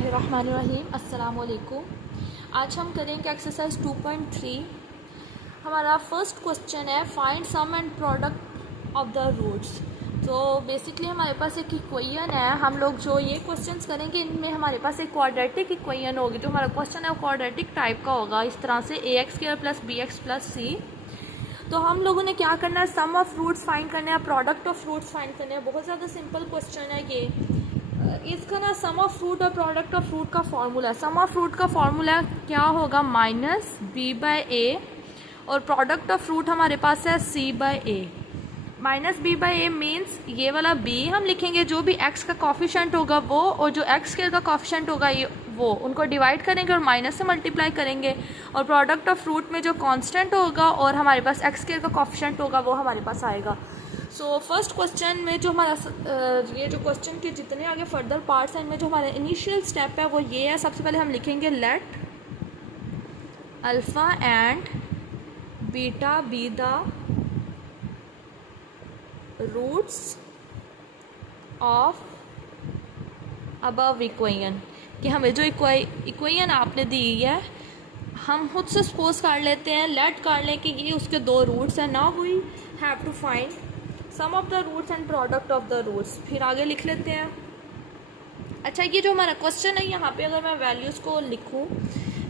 बिस्मिल्लाहिर्रहमानिर्रहीम। अस्सलाम वालेकुम। आज हम करेंगे एक्सरसाइज 2.3। हमारा फर्स्ट क्वेश्चन है find sum and product of the roots. तो बेसिकली हमारे पास एक इक्वेशन है। हम लोग जो ये क्वेश्चंस करेंगे इनमें हमारे पास एक क्वाड्रेटिक इक्वेशन होगी। तो हमारा क्वेश्चन है क्वाड्रेटिक टाइप का होगा, इस तरह से ax² + bx + c। तो हम लोगों ने क्या करना है, सम ऑफ रूट्स फाइंड करना है, प्रोडक्ट ऑफ रूट्स फाइंड करना है। बहुत ज़्यादा सिंपल क्वेश्चन है ये। इसका ना सम ऑफ फ्रूट और प्रोडक्ट ऑफ फ्रूट का फॉर्मूला, सम ऑफ फ्रूट का फॉर्मूला क्या होगा, -b/a, और प्रोडक्ट ऑफ फ्रूट हमारे पास है c/a। -b/a मीन्स ये वाला b हम लिखेंगे, जो भी x का कॉफिशेंट होगा वो, और जो x² का कॉफिशेंट होगा ये वो, उनको डिवाइड करेंगे और माइनस से मल्टीप्लाई करेंगे। और प्रोडक्ट ऑफ फ्रूट में जो कांस्टेंट होगा और हमारे पास x² का कॉफिशेंट होगा वो हमारे पास आएगा। सो फर्स्ट क्वेश्चन में जो हमारा ये जो क्वेश्चन के जितने आगे फर्दर पार्ट्स हैं इनमें जो हमारा इनिशियल स्टेप है वो ये है। सबसे पहले हम लिखेंगे let alpha and beta be the roots of above equation, कि हमें जो इक्वेशन आपने दी है हम खुद से सपोज कर लेते हैं, लेट कर लें कि ये उसके दो रूट्स हैं। Now we have to find sum of the roots and product of the roots. फिर आगे लिख लेते हैं। अच्छा, ये जो हमारा क्वेश्चन है यहाँ पे अगर मैं वैल्यूज़ को लिखूँ,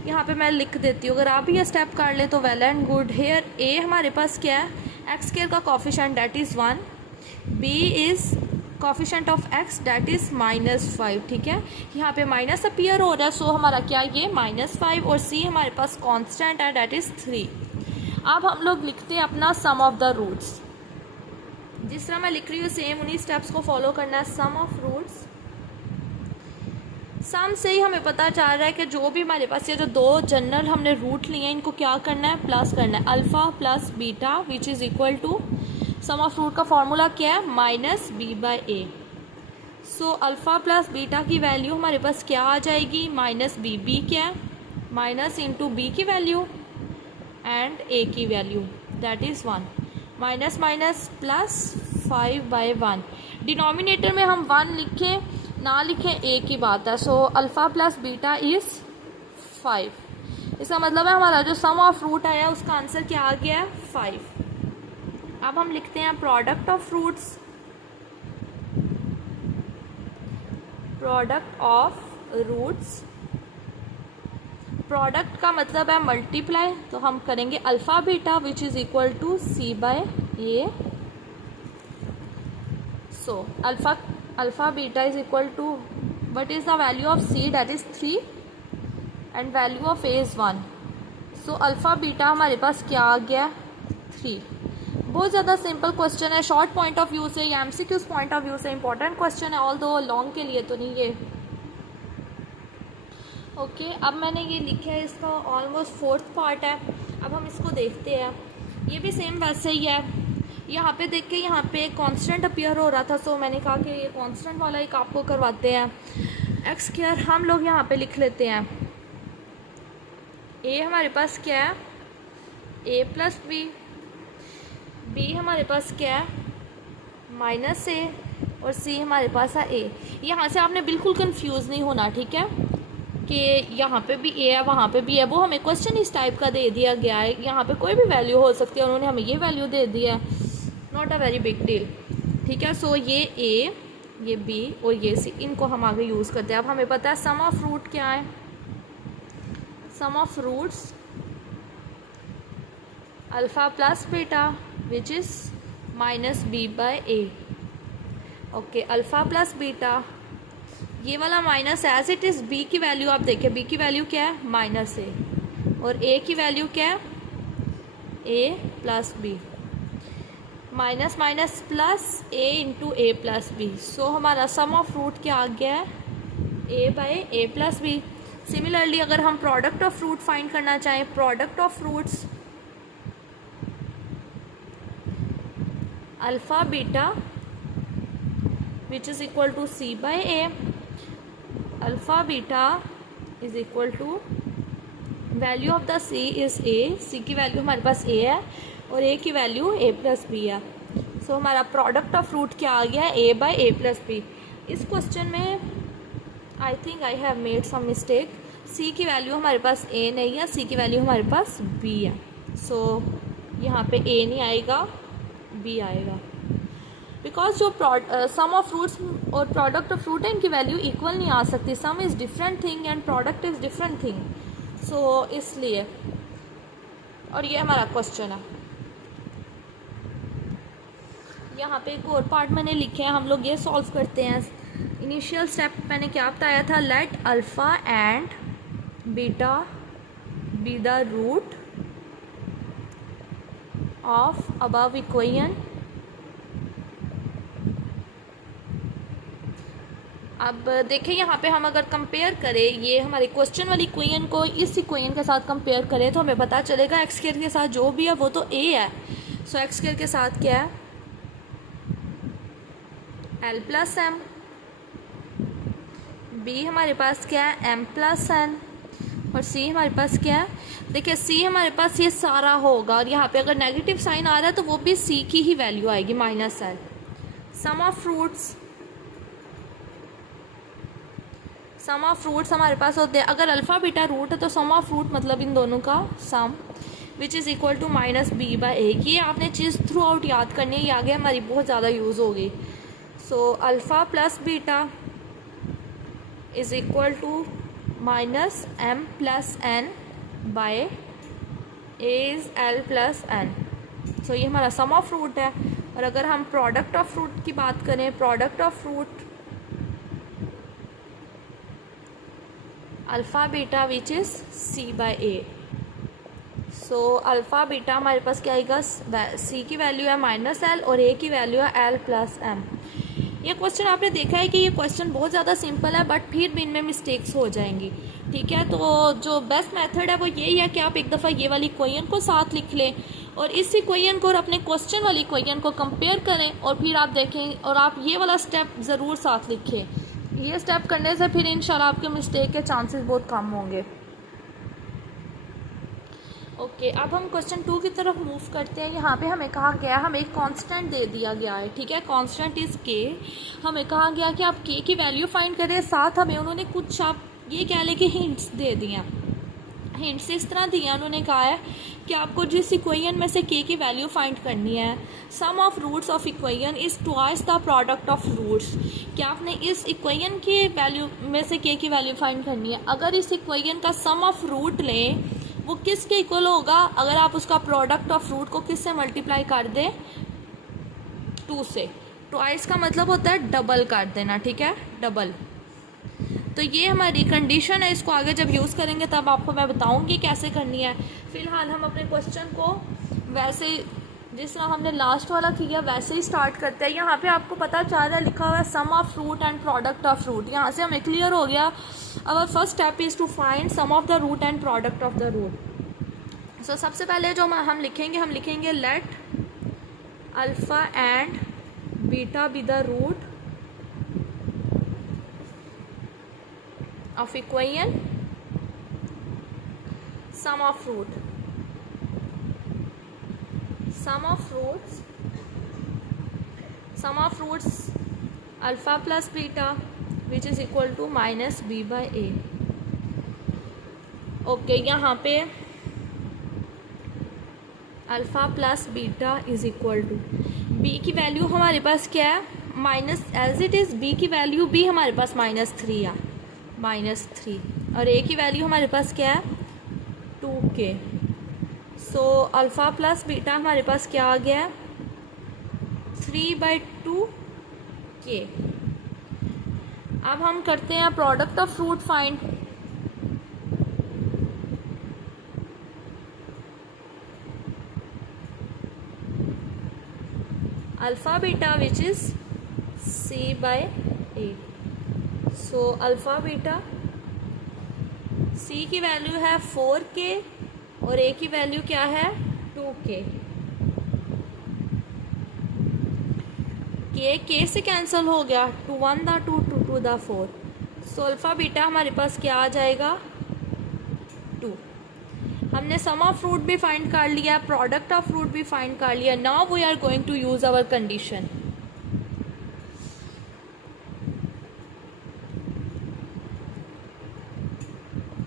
यहाँ पे मैं लिख देती हूँ। अगर आप ये स्टेप कर ले तो वेल एंड गुड। हेयर ए हमारे पास क्या है, x² का coefficient that is 1, b is coefficient of x that is -5। ठीक है, यहाँ पे माइनस अपीयर हो रहा है, सो हमारा क्या ये -5, और c हमारे पास कॉन्स्टेंट है डेट इज़ 3। अब हम लोग लिखते हैं अपना सम ऑफ द रूट्स। जिस तरह मैं लिख रही हूँ सेम उन्हीं स्टेप्स को फॉलो करना है। सम ऑफ रूट्स, सम से ही हमें पता चल रहा है कि जो भी हमारे पास ये जो दो जनरल हमने रूट लिए हैं इनको क्या करना है, प्लस करना है। Alpha plus beta which is equal to, sum of root का फॉर्मूला क्या है, -b/a। So alpha plus beta की वैल्यू हमारे पास क्या आ जाएगी, -b। b क्या है, माइनस इंटू बी की वैल्यू एंड a की value that is 1, minus minus plus 5/1। Denominator में हम 1 लिखें ना लिखें a की बात है। सो अल्फ़ा प्लस बीटा इज़ 5। इसका मतलब है हमारा जो सम ऑफ रूट आया उसका आंसर क्या आ गया है, 5। अब हम लिखते हैं product of fruits, product of roots. Product का मतलब है मल्टीप्लाई, तो हम करेंगे alpha beta which is equal to c/a। So alpha beta is equal to what is the value of c that is 3 and value of a is 1। So alpha beta हमारे पास क्या आ गया, 3। बहुत ज़्यादा सिंपल क्वेश्चन है, short point of view से या MCQs पॉइंट ऑफ व्यू से इंपॉर्टेंट क्वेश्चन है, ऑल दो लॉन्ग के लिए तो नहीं ये। ओके, अब मैंने ये लिखा है, इसका ऑलमोस्ट 4th पार्ट है। अब हम इसको देखते हैं। ये भी सेम वैसे ही है। यहाँ पे देख के यहाँ पे कांस्टेंट अपीयर हो रहा था, सो मैंने कहा कि ये कांस्टेंट वाला एक आपको करवाते हैं। x² हम लोग यहाँ पे लिख लेते हैं। a हमारे पास क्या है, a + b। b हमारे पास क्या है, -a, और c हमारे पास है a। यहाँ से आपने बिल्कुल कंफ्यूज नहीं होना, ठीक है, कि यहाँ पे भी a है वहाँ पे भी है। वो हमें क्वेश्चन इस टाइप का दे दिया गया है, यहाँ पे कोई भी वैल्यू हो सकती है, उन्होंने हमें ये वैल्यू दे दिया है, not a very big deal. ठीक है, सो ये a, ये b और ये c, इनको हम आगे यूज़ करते हैं। अब हमें पता है सम ऑफ रूट क्या है, sum of roots alpha plus beta which is -b/a। Okay, alpha plus beta, ये वाला minus as it is, b की वैल्यू आप देखिए, b की वैल्यू क्या है, -a, और a की वैल्यू क्या है, a + b। Minus minus plus a into a + b। सो हमारा सम ऑफ रूट क्या आ गया है, a/a + b। सिमिलरली अगर हम प्रोडक्ट ऑफ फ्रूट फाइंड करना चाहें, product of fruits alpha beta which is equal to c/a। Alpha beta is equal to value of the c is a। c की value हमारे पास a है और a की वैल्यू a + b है। सो हमारा प्रोडक्ट ऑफ फ्रूट क्या आ गया है, a/a + b। इस क्वेश्चन में I think I have made some mistake. C की वैल्यू हमारे पास ए नहीं है, सी की वैल्यू हमारे पास बी है। सो यहाँ पे ए नहीं आएगा, बी आएगा, बिकॉज जो सम ऑफ फ्रूट्स और प्रोडक्ट ऑफ फ्रूट है इनकी वैल्यू इक्वल नहीं आ सकती। Sum is different thing and product is different thing, so इसलिए। और ये हमारा क्वेश्चन है। यहाँ पे एक और पार्ट मैंने लिखे हैं, हम लोग ये सॉल्व करते हैं। इनिशियल स्टेप मैंने क्या बताया था, let alpha and beta be the root of above equation. अब देखें यहाँ पे हम अगर कंपेयर करें ये हमारे क्वेश्चन वाली इक्वेशन को इस इक्वेशन के साथ कंपेयर करें तो हमें पता चलेगा एक्स स्क्वायर के साथ जो भी है वो तो ए है। सो एक्स स्क्वायर के साथ क्या है, एल प्लस एम। बी हमारे पास क्या है, एम प्लस एन। और सी हमारे पास क्या है, देखिए सी हमारे पास ये सारा होगा और यहाँ पे अगर नेगेटिव साइन आ रहा है तो वो भी सी की ही वैल्यू आएगी, minus L. Sum of fruits हमारे पास होते हैं, अगर अल्फ़ा बीटा रूट है तो सम ऑफ फ्रूट मतलब इन दोनों का sum, which is equal to minus B by A. ये आपने चीज़ थ्रू आउट याद करनी है, ये आगे हमारी बहुत ज़्यादा यूज़ होगी। So alpha plus beta is equal to minus M plus N by A is L plus N. So ये हमारा सम ऑफ फ्रूट है। और अगर हम प्रोडक्ट ऑफ फ्रूट की बात करें, product of fruit alpha beta which is C by A. So alpha beta हमारे पास क्या आएगा, सी की वैल्यू है माइनस एल और ए की वैल्यू है एल प्लस एम। ये क्वेश्चन आपने देखा है कि ये क्वेश्चन बहुत ज़्यादा सिंपल है बट फिर भी इनमें मिस्टेक्स हो जाएंगी, ठीक है। तो जो बेस्ट मेथड है वो यही है कि आप एक दफ़ा ये वाली इक्वेशन को साथ लिख लें और इस इक्वेशन को और अपने क्वेश्चन वाली इक्वेशन को कंपेयर करें और फिर आप देखें और आप ये वाला स्टेप ज़रूर साथ लिखें। ये स्टेप करने से फिर इंशाल्लाह आपके मिस्टेक के चांसेस बहुत कम होंगे। ओके, अब हम क्वेश्चन 2 की तरफ मूव करते हैं। यहाँ पे हमें कहा गया, हमें एक कांस्टेंट दे दिया गया है, ठीक है। कांस्टेंट इज़ के। हमें कहा गया कि आप के की वैल्यू फाइंड करें, साथ हमें उन्होंने कुछ आप ये कह लें कि हिंट्स दे दिए। हिंट्स इस तरह दिया, उन्होंने कहा है कि आपको जिस इक्वेशन में से के की वैल्यू फाइंड करनी है, sum of roots of equation is twice the product of roots. क्या आपने इस इक्वेशन के वैल्यू में से के की वैल्यू फाइंड करनी है। अगर इस इक्वेशन का सम ऑफ रूट लें वो किसके इक्वल होगा, अगर आप उसका प्रोडक्ट ऑफ फ्रूट को किस से मल्टीप्लाई कर दें, 2 से। ट्वाइस का मतलब होता है डबल कर देना, ठीक है, डबल। तो ये हमारी कंडीशन है, इसको आगे जब यूज़ करेंगे तब आपको मैं बताऊंगी कैसे करनी है। फ़िलहाल हम अपने क्वेश्चन को वैसे जिस तरह हमने लास्ट वाला किया वैसे ही स्टार्ट करते हैं। यहाँ पे आपको पता चल रहा है, लिखा हुआ है sum of fruit and product of fruit. यहाँ से हमें क्लियर हो गया, our first step is to find sum of the root and product of the root. So सबसे पहले जो हम लिखेंगे let alpha and beta be the root of equation sum of fruit. Sum of fruits alpha plus beta which is equal to minus b by a। Okay, यहाँ पे alpha plus beta is equal to B की value हमारे पास क्या है, minus, as it is B की value भी हमारे पास -3 है, -3, और ए की वैल्यू हमारे पास क्या है 2k। सो अल्फ़ा प्लस बीटा हमारे पास क्या आ गया, 3/2k। अब हम करते हैं product of fruit find. Alpha beta which is c/a। So alpha beta, c की वैल्यू है 4k और a की वैल्यू क्या है 2k। k से कैंसिल हो गया, 2 1 दा 2 2 2 दा 4। सो अल्फ़ा बीटा हमारे पास क्या आ जाएगा 2। हमने सम ऑफ फ्रूट भी फाइंड कर लिया, प्रोडक्ट ऑफ फ्रूट भी फाइंड कर लिया। Now we are going to use our condition.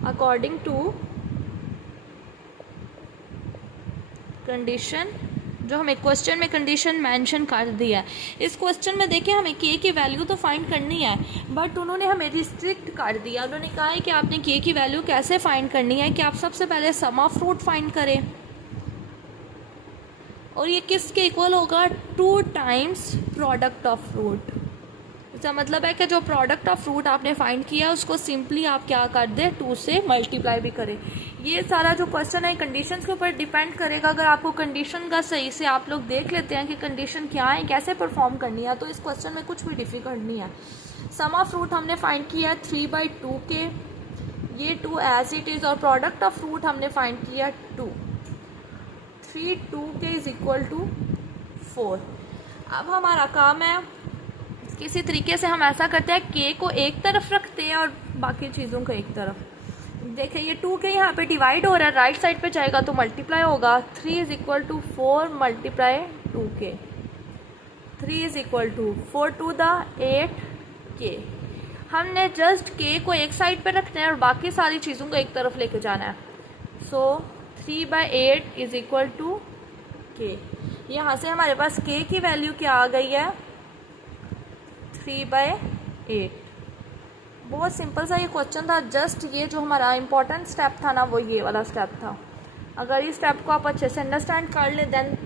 According to condition, जो हमें क्वेश्चन में कंडीशन मेंशन कर दिया है। इस क्वेश्चन में देखिए हमें के की वैल्यू तो फाइंड करनी है, बट उन्होंने हमें रिस्ट्रिक्ट कर दिया। उन्होंने कहा है कि आपने के की वैल्यू कैसे फाइंड करनी है कि आप सबसे पहले सम ऑफ फ्रूट फाइंड करें, और ये किसके इक्वल होगा, 2 टाइम्स प्रोडक्ट ऑफ फ्रूट। इसका मतलब है कि जो प्रोडक्ट ऑफ फ्रूट आपने फाइंड किया उसको सिंपली आप क्या कर दें, 2 से मल्टीप्लाई भी करें। ये सारा जो क्वेश्चन है कंडीशंस के ऊपर डिपेंड करेगा। अगर आपको कंडीशन का सही से आप लोग देख लेते हैं कि कंडीशन क्या है, कैसे परफॉर्म करनी है, तो इस क्वेश्चन में कुछ भी डिफिकल्ट नहीं है। सम ऑफ फ्रूट हमने फाइंड किया है 3/2 के, ये 2 एज इट इज़, और प्रोडक्ट ऑफ फ्रूट हमने फाइंड किया 2, 3 2 के इज इक्वल टू 4। अब हमारा काम है किसी तरीके से हम ऐसा करते हैं के को एक तरफ रखते हैं और बाकी चीज़ों को एक तरफ। देखिए ये 2 के यहाँ पे डिवाइड हो रहा है, राइट साइड पे जाएगा तो मल्टीप्लाई होगा। 3 इज इक्वल टू 4 मल्टीप्लाई 2 के, 3 is equal to 4 to the 8 के। हमने जस्ट के को एक साइड पे रखना है और बाकी सारी चीज़ों को एक तरफ लेके जाना है। सो 3/8 इज इक्वल टू के। यहाँ से हमारे पास के की वैल्यू क्या आ गई है, 3/8। बहुत सिंपल सा ये क्वेश्चन था। जस्ट ये जो हमारा इम्पोर्टेंट स्टेप था ना, वो ये वाला स्टेप था। अगर इस स्टेप को आप अच्छे से अंडरस्टैंड कर ले then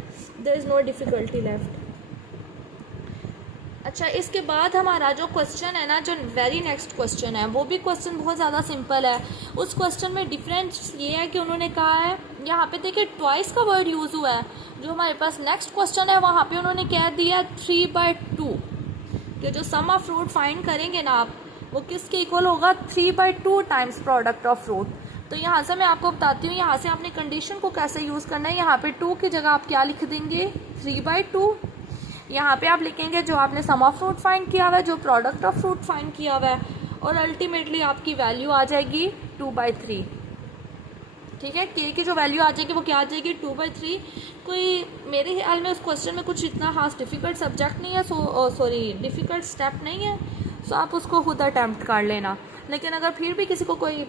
there is no difficulty left. अच्छा, इसके बाद हमारा जो क्वेश्चन है ना, जो वेरी नेक्स्ट क्वेश्चन है, वो भी क्वेश्चन बहुत ज़्यादा सिंपल है। उस क्वेश्चन में डिफरेंस ये है कि उन्होंने कहा है, यहाँ पे देखिए ट्वाइस का वर्ड यूज़ हुआ है। जो हमारे पास नेक्स्ट क्वेश्चन है वहाँ पे उन्होंने कह दिया 3/2 कि जो सम ऑफ फ्रूट फाइंड करेंगे ना आप, वो किसके इक्वल होगा, 3/2 टाइम्स प्रोडक्ट ऑफ फ्रूट। तो यहाँ से मैं आपको बताती हूँ यहाँ से आपने कंडीशन को कैसे यूज़ करना है। यहाँ पे 2 की जगह आप क्या लिख देंगे, 3/2। यहाँ पे आप लिखेंगे जो आपने सम ऑफ फ्रूट फाइंड किया हुआ है, जो प्रोडक्ट ऑफ फ्रूट फाइंड किया हुआ है, और अल्टीमेटली आपकी वैल्यू आ जाएगी 2/3। ठीक है, के की जो वैल्यू आ जाएगी वो क्या आ जाएगी, 2/3। कोई मेरे ख्याल में उस क्वेश्चन में कुछ इतना खास डिफ़िकल्ट सब्जेक्ट नहीं है, सॉरी डिफ़िकल्ट स्टेप नहीं है, सो आप उसको खुद अटैम्प्ट कर लेना। लेकिन अगर फिर भी किसी को कोई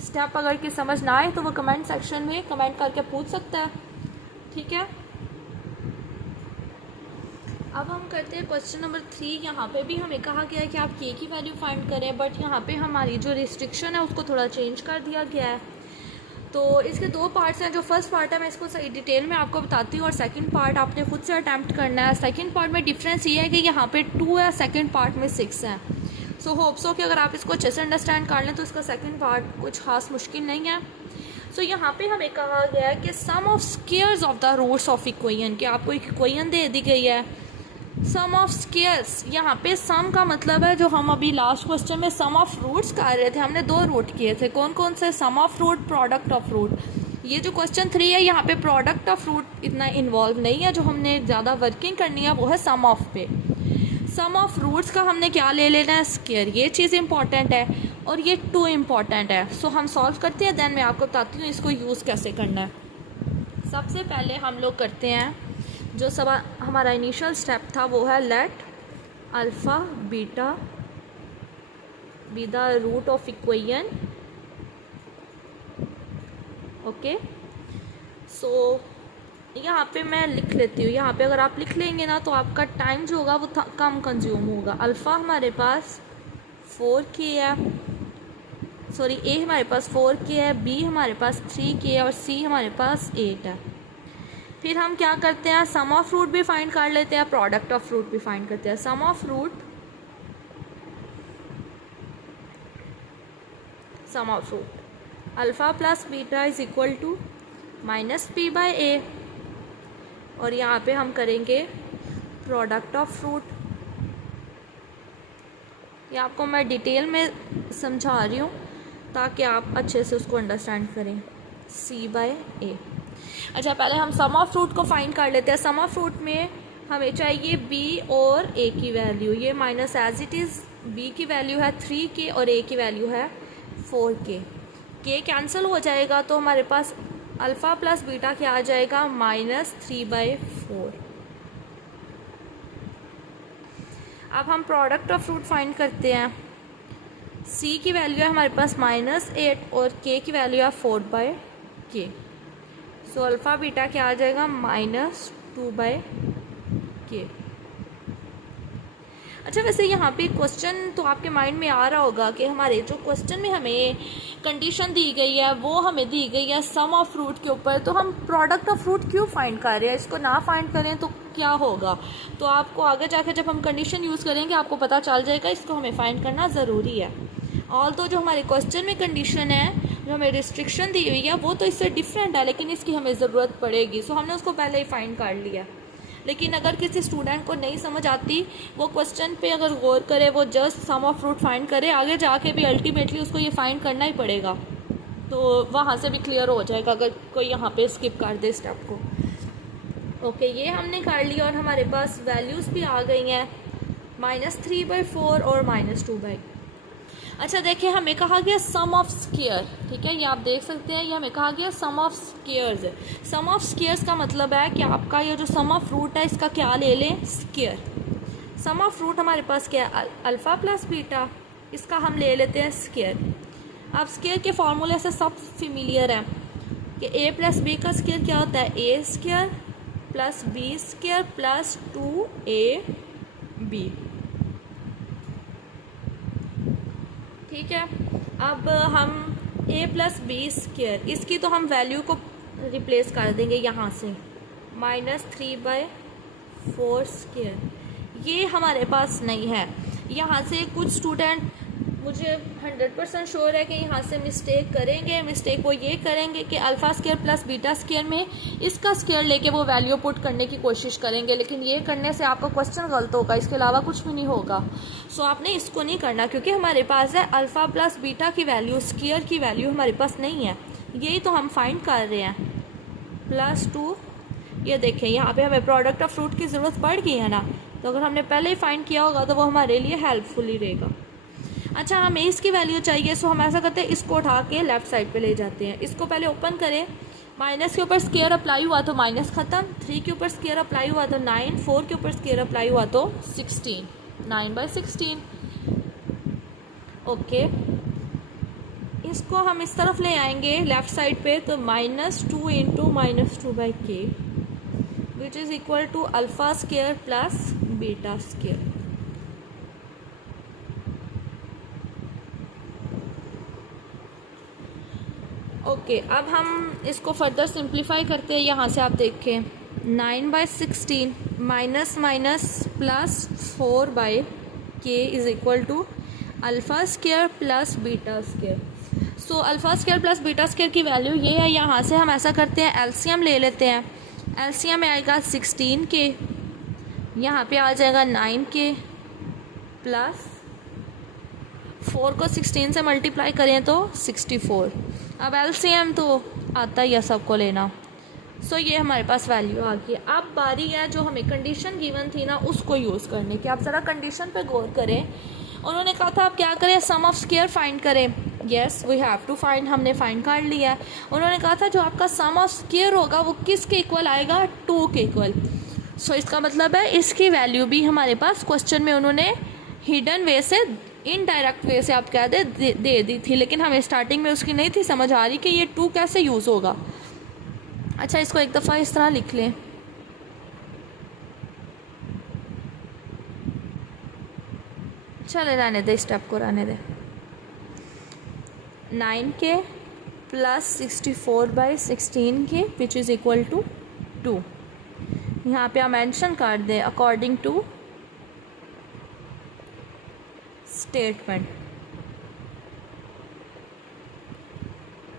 स्टेप अगर की समझ ना आए तो वो कमेंट सेक्शन में कमेंट करके पूछ सकता है। ठीक है, अब हम करते हैं क्वेश्चन नंबर 3। यहाँ पे भी हमें कहा गया है कि आप के की वैल्यू फाइंड करें, बट यहाँ पे हमारी जो रिस्ट्रिक्शन है उसको थोड़ा चेंज कर दिया गया है। तो इसके 2 पार्ट्स हैं। जो फर्स्ट पार्ट है मैं इसको सही डिटेल में आपको बताती हूँ, और सेकंड पार्ट आपने खुद से अटैम्प्ट करना है। सेकंड पार्ट में डिफरेंस ये है कि यहाँ पे 2 है, सेकंड पार्ट में 6 है। सो होप्स हो कि अगर आप इसको अच्छे से अंडरस्टैंड कर लें तो इसका सेकंड पार्ट कुछ खास मुश्किल नहीं है। सो यहाँ पे हमें कहा गया है कि sum of squares of the roots of equation, कि आपको एक इक्वेशन दे दी गई है, सम ऑफ स्क्वायर्स। यहाँ पे सम का मतलब है जो हम अभी लास्ट क्वेश्चन में सम ऑफ रूट्स कर रहे थे, हमने 2 रूट किए थे। कौन कौन से, sum of root, product of root. ये जो क्वेश्चन 3 है यहाँ पे प्रोडक्ट ऑफ रूट इतना इन्वॉल्व नहीं है, जो हमने ज़्यादा वर्किंग करनी है वो है सम ऑफ पे। सम ऑफ रूट्स का हमने क्या ले लेना है, स्क्वायर। ये चीज़ इंपॉर्टेंट है और ये 2 इम्पॉर्टेंट है। सो हम सॉल्व करते हैं, देन मैं आपको बताती हूँ इसको यूज़ कैसे करना है। सबसे पहले हम लोग करते हैं जो सब हमारा इनिशियल स्टेप था वो है let alpha beta be the root of equation. Okay, so यहाँ पे मैं लिख लेती हूँ। यहाँ पे अगर आप लिख लेंगे ना तो आपका टाइम जो होगा वो कम कंज्यूम होगा। अल्फ़ा हमारे पास 4k है, सॉरी ए हमारे पास 4k है, बी हमारे पास 3k है और सी हमारे पास 8 है। फिर हम क्या करते हैं, सम ऑफ फ्रूट भी फाइंड कर लेते हैं, प्रोडक्ट ऑफ फ्रूट भी फाइंड करते हैं। Sum of fruit, sum of fruit alpha plus beta is equal to -p/a, और यहाँ पे हम करेंगे प्रोडक्ट ऑफ फ्रूट। ये आपको मैं डिटेल में समझा रही हूँ ताकि आप अच्छे से उसको अंडरस्टैंड करें, c/a। अच्छा, पहले हम सम ऑफ फ्रूट को फाइंड कर लेते हैं। सम ऑफ फ्रूट में हमें चाहिए b और a की वैल्यू। ये minus as it is, b की वैल्यू है 3k और a की वैल्यू है 4k। k कैंसिल हो जाएगा तो हमारे पास अल्फ़ा प्लस बीटा क्या आ जाएगा, -3/4। अब हम प्रोडक्ट ऑफ फ्रूट फाइंड करते हैं। सी की वैल्यू है हमारे पास -8 और के की वैल्यू है 4/k। सो अल्फ़ा बीटा क्या आ जाएगा -2/k। अच्छा, वैसे यहाँ पे क्वेश्चन तो आपके माइंड में आ रहा होगा कि हमारे जो क्वेश्चन में हमें कंडीशन दी गई है वो हमें दी गई है सम ऑफ फ्रूट के ऊपर, तो हम प्रोडक्ट ऑफ फ्रूट क्यों फाइंड कर रहे हैं? इसको ना फाइंड करें तो क्या होगा? तो आपको आगे जाकर जब हम कंडीशन यूज़ करेंगे आपको पता चल जाएगा इसको हमें फाइंड करना ज़रूरी है। ऑल तो जो हमारे क्वेश्चन में कंडीशन है, जो हमें रिस्ट्रिक्शन दी हुई है, वो तो इससे डिफरेंट है, लेकिन इसकी हमें ज़रूरत पड़ेगी। सो हमने उसको पहले ही फाइंड कर लिया। लेकिन अगर किसी स्टूडेंट को नहीं समझ आती, वो क्वेश्चन पे अगर गौर करे, वो just sum of fruit find करे, आगे जाके भी अल्टीमेटली उसको ये फाइंड करना ही पड़ेगा, तो वहाँ से भी क्लियर हो जाएगा अगर कोई यहाँ पे स्किप कर दे स्टेप को। ओके, ये हमने कर लिया और हमारे पास वैल्यूज़ भी आ गई हैं -3/4 और -2/। अच्छा देखिए, हमें कहा गया सम ऑफ स्क्वायर, ठीक है, ये आप देख सकते हैं, ये हमें कहा गया सम ऑफ स्क्वायर्स है। सम ऑफ स्क्वायर्स का मतलब है कि आपका ये जो सम ऑफ रूट है इसका क्या ले लें? स्क्वायर। सम ऑफ रूट हमारे पास क्या है? अल्फ़ा प्लस बीटा, इसका हम ले लेते हैं स्क्वायर। अब स्क्वायर के फॉर्मूले से सब फेमिलियर है कि a प्लस बी का स्क्वायर क्या होता है? a square plus B square plus 2ab। ठीक है, अब हम a प्लस बी स्क्वायर, इसकी तो हम वैल्यू को रिप्लेस कर देंगे यहाँ से -3/4 स्क्वायर। ये हमारे पास नहीं है। यहाँ से कुछ स्टूडेंट, मुझे 100% श्योर है कि यहाँ से मिस्टेक करेंगे। मिस्टेक वो ये करेंगे कि alpha square plus beta square में इसका स्क्वायर लेके वो वैल्यू पुट करने की कोशिश करेंगे, लेकिन ये करने से आपका क्वेश्चन गलत होगा, इसके अलावा कुछ भी नहीं होगा। सो आपने इसको नहीं करना, क्योंकि हमारे पास है अल्फ़ा प्लस बीटा की वैल्यू, स्क्वायर की वैल्यू हमारे पास नहीं है, यही तो हम फाइंड कर रहे हैं। +2, ये देखें यहाँ पे हमें प्रोडक्ट ऑफ फ्रूट की ज़रूरत पड़ गई है ना, तो अगर हमने पहले ही फाइंड किया होगा तो वो हमारे लिए हेल्पफुल ही रहेगा। अच्छा, हमें इसकी वैल्यू चाहिए, सो हम ऐसा करते हैं, इसको उठा के लेफ्ट साइड पे ले जाते हैं। इसको पहले ओपन करें, माइनस के ऊपर स्क्वायर अप्लाई हुआ तो माइनस ख़त्म, 3 के ऊपर स्क्वायर अप्लाई हुआ तो 9, 4 के ऊपर स्क्वायर अप्लाई हुआ तो 16, 9/16। ओके, इसको हम इस तरफ ले आएंगे लेफ्ट साइड पे, तो -2 into -2/k which is equal to alpha square plus beta square. Okay, अब हम इसको फर्दर सिंप्लीफाई करते हैं। यहाँ से आप देखें 9/16 minus plus 4/k is equal to alpha square plus beta square. So alpha square plus beta square की वैल्यू ये है। यहाँ से हम ऐसा करते हैं, एलसीएम ले लेते हैं। एलसीएम में आएगा 16k, यहाँ पे आ जाएगा 9k प्लस 4 को 16 से मल्टीप्लाई करें तो 64। अब एलसीएम तो आता ही है सबको लेना। सो ये हमारे पास वैल्यू आ गई। अब बारी है जो हमें कंडीशन गिवन थी ना, उसको यूज़ करने की। आप ज़रा कंडीशन पे गौर करें। उन्होंने कहा था आप क्या करें, सम ऑफ स्क्वायर फाइंड करें। Yes, we have to find, हमने फाइंड कर लिया है। उन्होंने कहा था जो आपका सम ऑफ स्क्वायर होगा वो किसके इक्वल आएगा? 2 के इक्वल। सो इसका मतलब है इसकी वैल्यू भी हमारे पास क्वेश्चन में उन्होंने हिडन वे से, इनडायरेक्ट वे से आप कह दे दी थी, लेकिन हमें स्टार्टिंग में उसकी नहीं थी समझ आ रही कि ये 2 कैसे यूज़ होगा। अच्छा, इसको एक दफ़ा इस तरह लिख लें, चले रहने दे, स्टेप को रहने दे। 9k plus 64/16k which is equal to 2। यहाँ पे हम मेंशन कर दें अकॉर्डिंग टू स्टेटमेंट,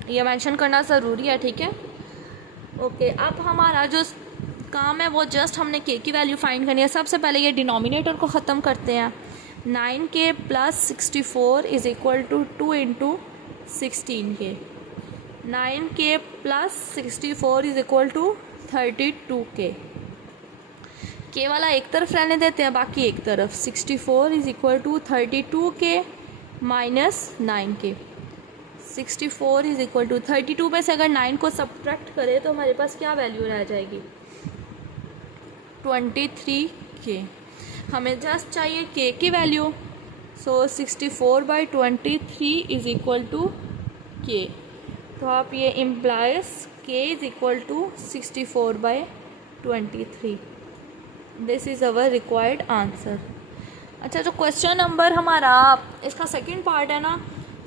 ये मेंशन करना ज़रूरी है, ठीक है। ओके, अब हमारा जो काम है वो जस्ट हमने k की वैल्यू फाइंड करनी है। सबसे पहले ये डिनोमिनेटर को ख़त्म करते हैं। 9k plus 64 is equal to 2 into 16k। 9k plus 64 is equal to 32k। k वाला एक तरफ रहने देते हैं, बाकी एक तरफ। 64 is equal to 32k minus 9k। 64 is equal to 32 में से अगर 9 को सब्ट्रैक्ट करें तो हमारे पास क्या वैल्यू रह जाएगी? 23k। हमें जस्ट चाहिए k की value, so 64/23 is equal to K. तो आप ये implies K is equal to 64/23। This is our required answer. अच्छा, जो क्वेश्चन नंबर हमारा इसका सेकंड पार्ट है ना,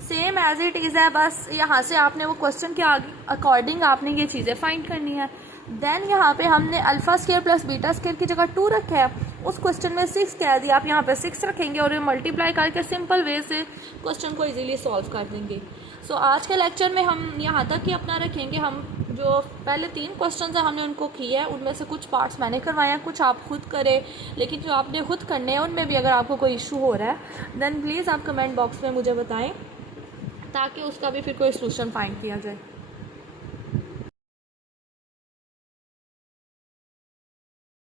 सेम एज इट इज़ है, बस यहाँ से आपने वो क्वेश्चन के अकॉर्डिंग आपने ये चीज़ें फाइंड करनी है। देन यहाँ पे हमने alpha square plus beta square की जगह 2 रखा है, उस क्वेश्चन में 6 कह दिया, आप यहाँ पे 6 रखेंगे और मल्टीप्लाई करके सिंपल वे से क्वेश्चन को इजीली सॉल्व कर देंगे। सो आज के लेक्चर में हम यहाँ तक ही अपना रखेंगे। हम जो पहले 3 क्वेश्चन हैं हमने उनको किया है, उनमें से कुछ पार्ट्स मैंने करवाए हैं, कुछ आप खुद करें, लेकिन जो आपने खुद करने हैं उनमें भी अगर आपको कोई इशू हो रहा है देन प्लीज़ आप कमेंट बॉक्स में मुझे बताएं ताकि उसका भी फिर कोई सॉल्यूशन फाइंड किया जाए।